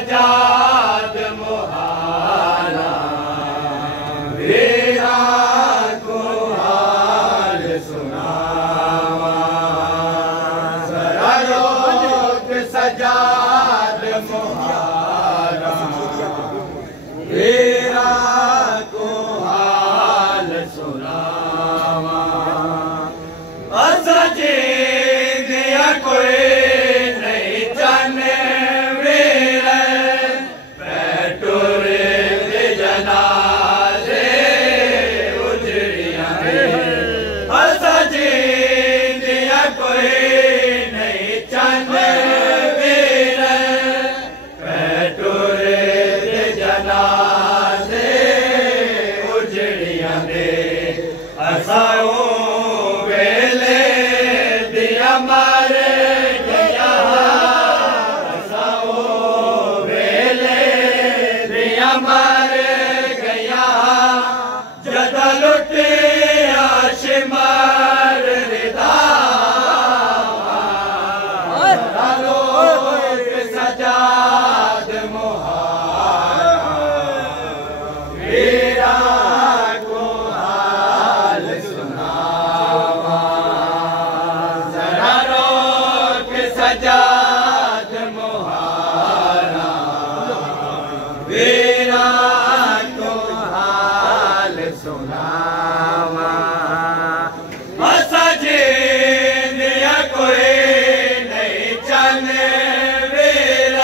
सजाद मुहारा वीरा को हाल सुनावा जरा रोक सजाद मुहारा वीरा को हाल सुनावा असजे दिया कोई नहीं जाने सजाद मुहारा वीरा को हाल सुनावा असजे दिया कोई नहीं जाने वीर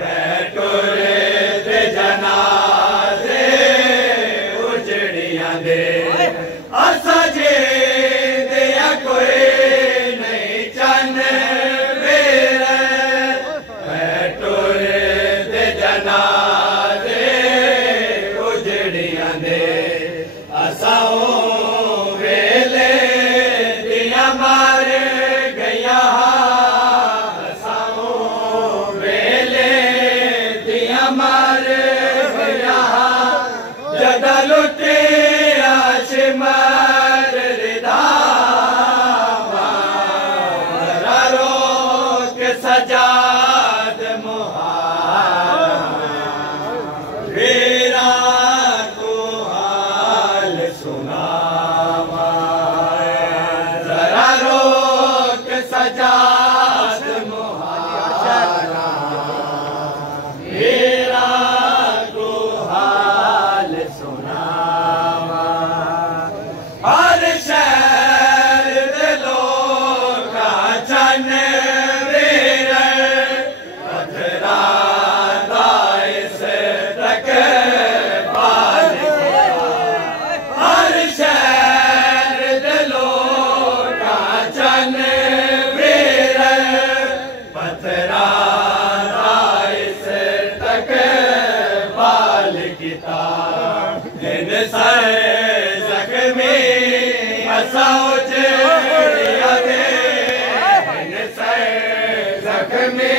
पैटुरे दे जनाजे उजड़ियां दे असजे दिया कोई नहीं जाने सजाद मुहारा वीरा को हाल सुनावा जरा रोक सजाद मुहारा वीरा को हाल सुनावा हर शहर दे लोग जाने जख्मी हसाओ चेड़िया दे जख्मी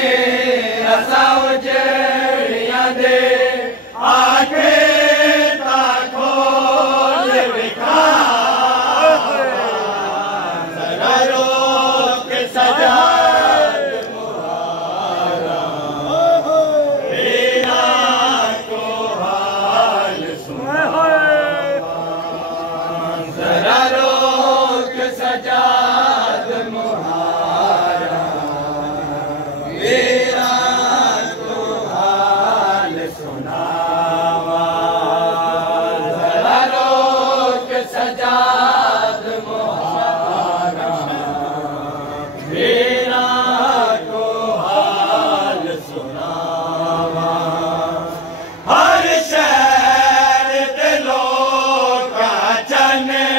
हसाओ चेड़िया दे आखे खोल विखा जरा रोक सजाद मुहारा वीरा को हाल सुनावा जरा रोक सजाद मुहारा वीरा को हाल सुनावा जरा रोक सजाद मुहारा वीरा को हाल सुनावा हर शहर दे लोग जाने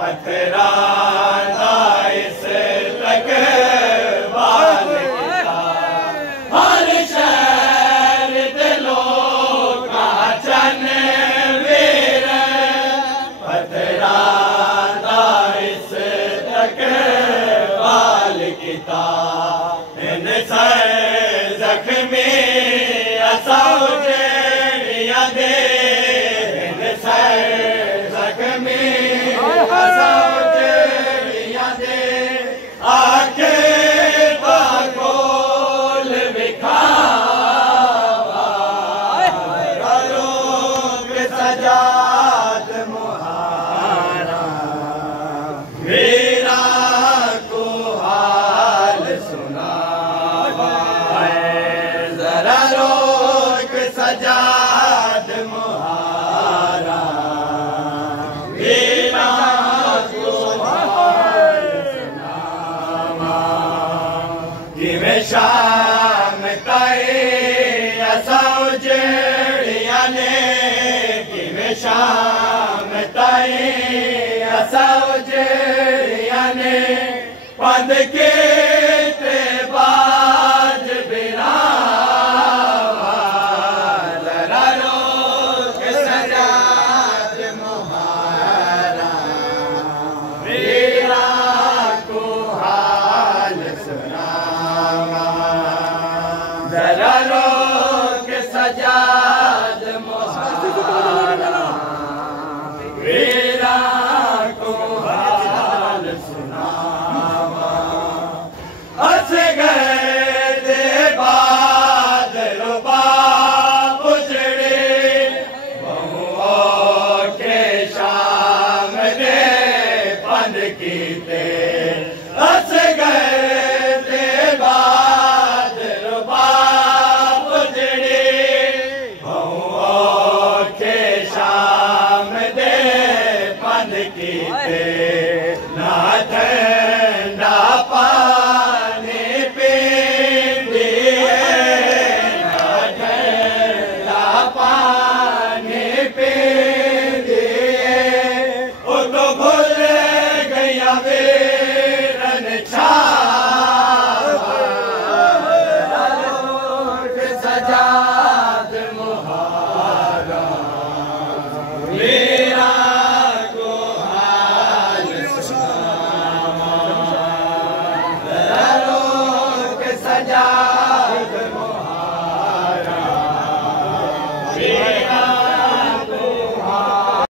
पथरा इस तक बाल हर शहर दे लोग जाने वीर पथरा इस तक बाल किता इन जख्मी असाओ जेड़िया दे इन जख्मी आखे खोल शाम ताई असां उजड़िया ने किवें शाम ताई असां उजड़िया ने पंध के